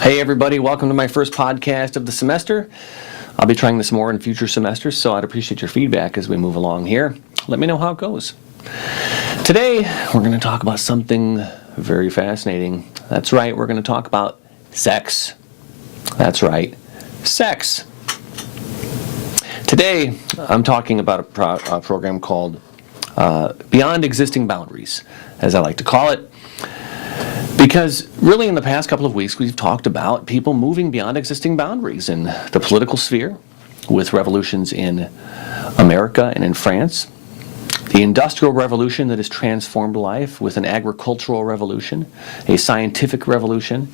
Hey everybody, welcome to my first podcast of the semester. I'll be trying this more in future semesters, so I'd appreciate your feedback as we move along here. Let me know how it goes. Today, we're going to talk about something very fascinating. That's right, we're going to talk about sex. That's right, sex. Today, I'm talking about a program called Beyond Existing Boundaries, as I like to call it. Because really in the past couple of weeks we've talked about people moving beyond existing boundaries in the political sphere with revolutions in America and in France, the Industrial Revolution that has transformed life with an agricultural revolution, a scientific revolution,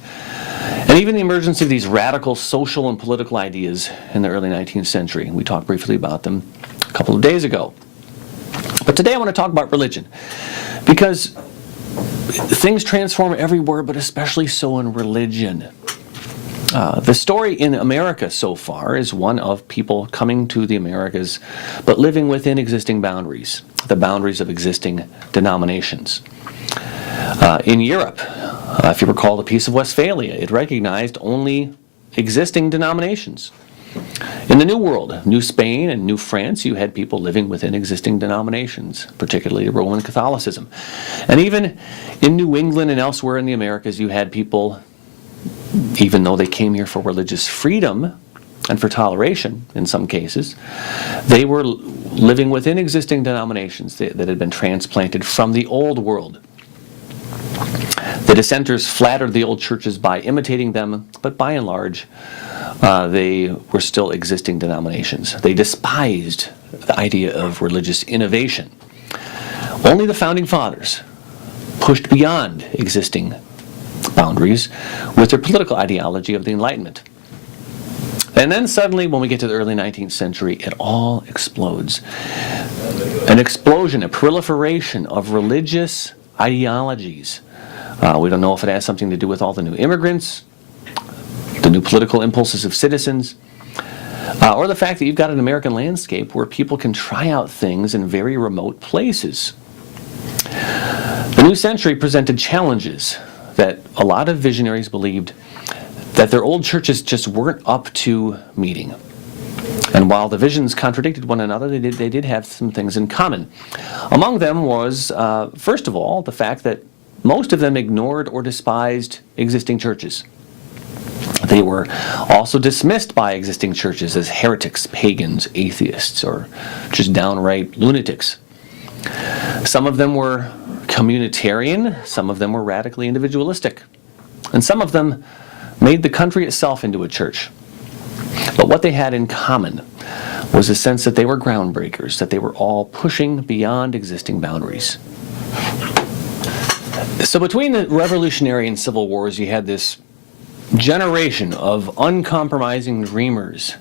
and even the emergence of these radical social and political ideas in the early 19th century. We talked briefly about them a couple of days ago. But today I want to talk about religion because things transform everywhere, but especially so in religion. The story in America so far is one of people coming to the Americas, but living within existing boundaries, the boundaries of existing denominations. In Europe, if you recall the Peace of Westphalia, it recognized only existing denominations. In the New World, New Spain and New France, you had people living within existing denominations, particularly Roman Catholicism. And even in New England and elsewhere in the Americas, you had people, even though they came here for religious freedom and for toleration in some cases, they were living within existing denominations that had been transplanted from the Old World. The dissenters flattered the old churches by imitating them, but by and large, they were still existing denominations. They despised the idea of religious innovation. Only the Founding Fathers pushed beyond existing boundaries with their political ideology of the Enlightenment. And then suddenly, when we get to the early 19th century, it all explodes. An explosion, a proliferation of religious ideologies. We don't know if it has something to do with all the new immigrants, the new political impulses of citizens, or the fact that you've got an American landscape where people can try out things in very remote places. The new century presented challenges that a lot of visionaries believed that their old churches just weren't up to meeting. And while the visions contradicted one another, they did have some things in common. Among them was, first of all, the fact that most of them ignored or despised existing churches. They were also dismissed by existing churches as heretics, pagans, atheists, or just downright lunatics. Some of them were communitarian, some of them were radically individualistic, and some of them made the country itself into a church. But what they had in common was a sense that they were groundbreakers, that they were all pushing beyond existing boundaries. So between the Revolutionary and Civil Wars, you had this generation of uncompromising dreamers.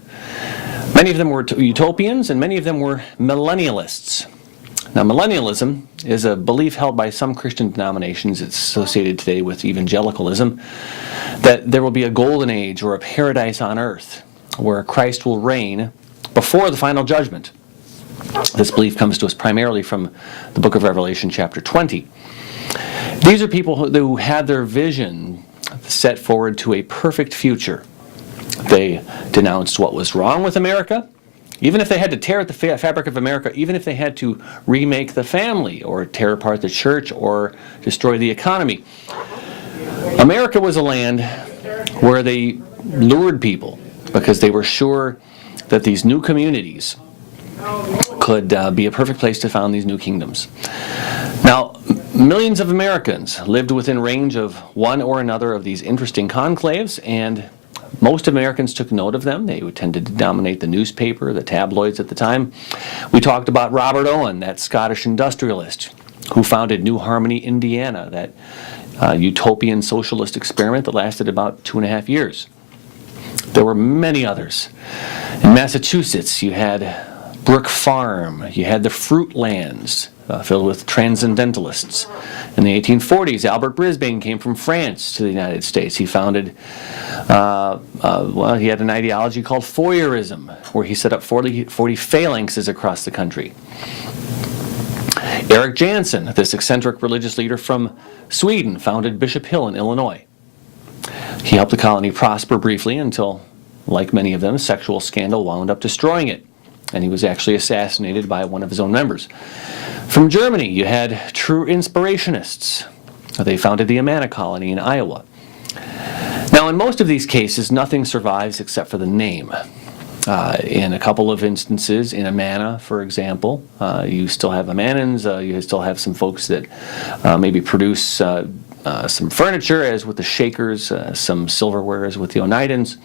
Many of them were utopians and many of them were millennialists. Now, millennialism is a belief held by some Christian denominations. It's associated today with evangelicalism, that there will be a golden age or a paradise on earth where Christ will reign before the final judgment. This belief comes to us primarily from the book of Revelation chapter 20. These are people who had their vision set forward to a perfect future. They denounced what was wrong with America, even if they had to tear at the fabric of America, even if they had to remake the family or tear apart the church or destroy the economy. America was a land where they lured people because they were sure that these new communities could be a perfect place to found these new kingdoms. Now, millions of Americans lived within range of one or another of these interesting conclaves, and most Americans took note of them. They tended to dominate the newspaper, the tabloids at the time. We talked about Robert Owen, that Scottish industrialist who founded New Harmony, Indiana, that utopian socialist experiment that lasted about 2.5 years. There were many others. In Massachusetts, you had Brook Farm, you had the Fruit Lands, filled with transcendentalists. In the 1840s, Albert Brisbane came from France to the United States. He founded, he had an ideology called Fourierism, where he set up 40 phalanxes across the country. Eric Jansen, this eccentric religious leader from Sweden, founded Bishop Hill in Illinois. He helped the colony prosper briefly until, like many of them, sexual scandal wound up destroying it, and he was actually assassinated by one of his own members. From Germany, you had true inspirationists. They founded the Amana colony in Iowa. Now, in most of these cases, nothing survives except for the name. In a couple of instances, in Amana, for example, you still have Amanans, you still have some folks that maybe produce some furniture, as with the Shakers, some silverware, as with the Oneidas.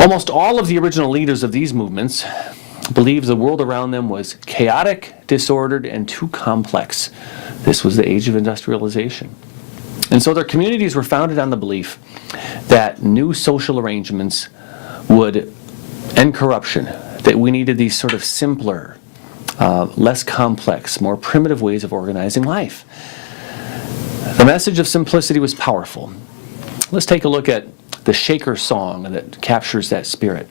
Almost all of the original leaders of these movements believed the world around them was chaotic, disordered, and too complex. This was the age of industrialization. And so their communities were founded on the belief that new social arrangements would end corruption, that we needed these sort of simpler, less complex, more primitive ways of organizing life. The message of simplicity was powerful. Let's take a look at the Shaker song that captures that spirit.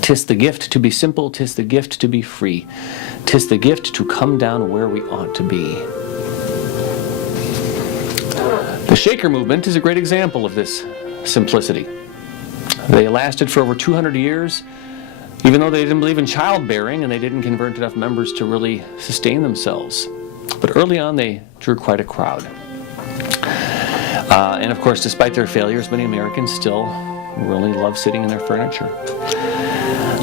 "'Tis the gift to be simple, 'tis the gift to be free, 'tis the gift to come down where we ought to be." The Shaker movement is a great example of this simplicity. They lasted for over 200 years, even though they didn't believe in childbearing and they didn't convert enough members to really sustain themselves. But early on, they drew quite a crowd. And of course, despite their failures, many Americans still really love sitting in their furniture.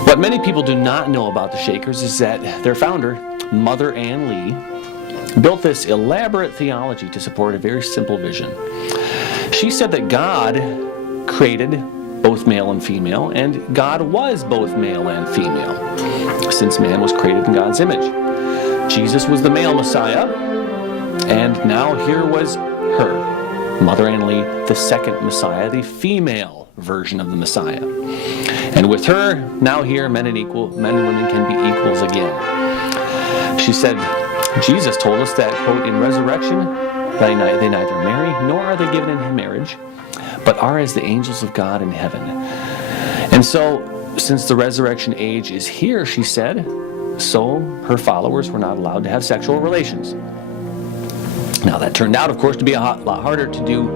What many people do not know about the Shakers is that their founder, Mother Ann Lee, built this elaborate theology to support a very simple vision. She said that God created both male and female, and God was both male and female, since man was created in God's image. Jesus was the male Messiah, and now here was her, Mother Ann Lee, the second Messiah, the female version of the Messiah. And with her, now here, men and women can be equals again. She said, Jesus told us that, quote, "In resurrection, they neither marry, nor are they given in marriage, but are as the angels of God in heaven." And so, since the resurrection age is here, she said, so her followers were not allowed to have sexual relations. Now, that turned out, of course, to be a lot harder to do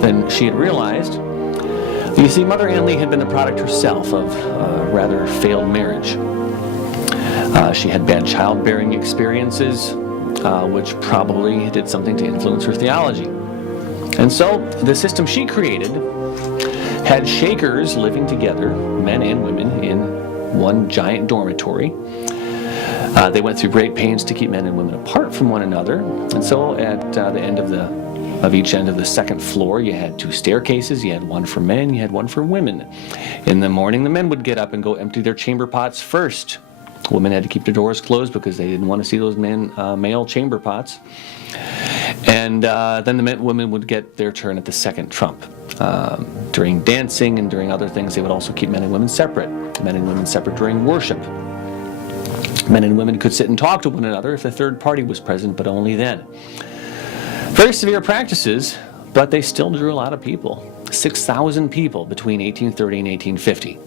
than she had realized. You see, Mother Ann Lee had been the product herself of a rather failed marriage. She had bad childbearing experiences, which probably did something to influence her theology. And so, the system she created had Shakers living together, men and women, in one giant dormitory. They went through great pains to keep men and women apart from one another. And so, at the end of each end of the second floor, you had two staircases. You had one for men, you had one for women. In the morning, the men would get up and go empty their chamber pots first. Women had to keep their doors closed because they didn't want to see those male chamber pots. And then the women would get their turn at the second trump. During dancing and during other things, they would also keep men and women separate. Men and women separate during worship. Men and women could sit and talk to one another if the third party was present, but only then. Very severe practices, but they still drew a lot of people. 6,000 people between 1830 and 1850.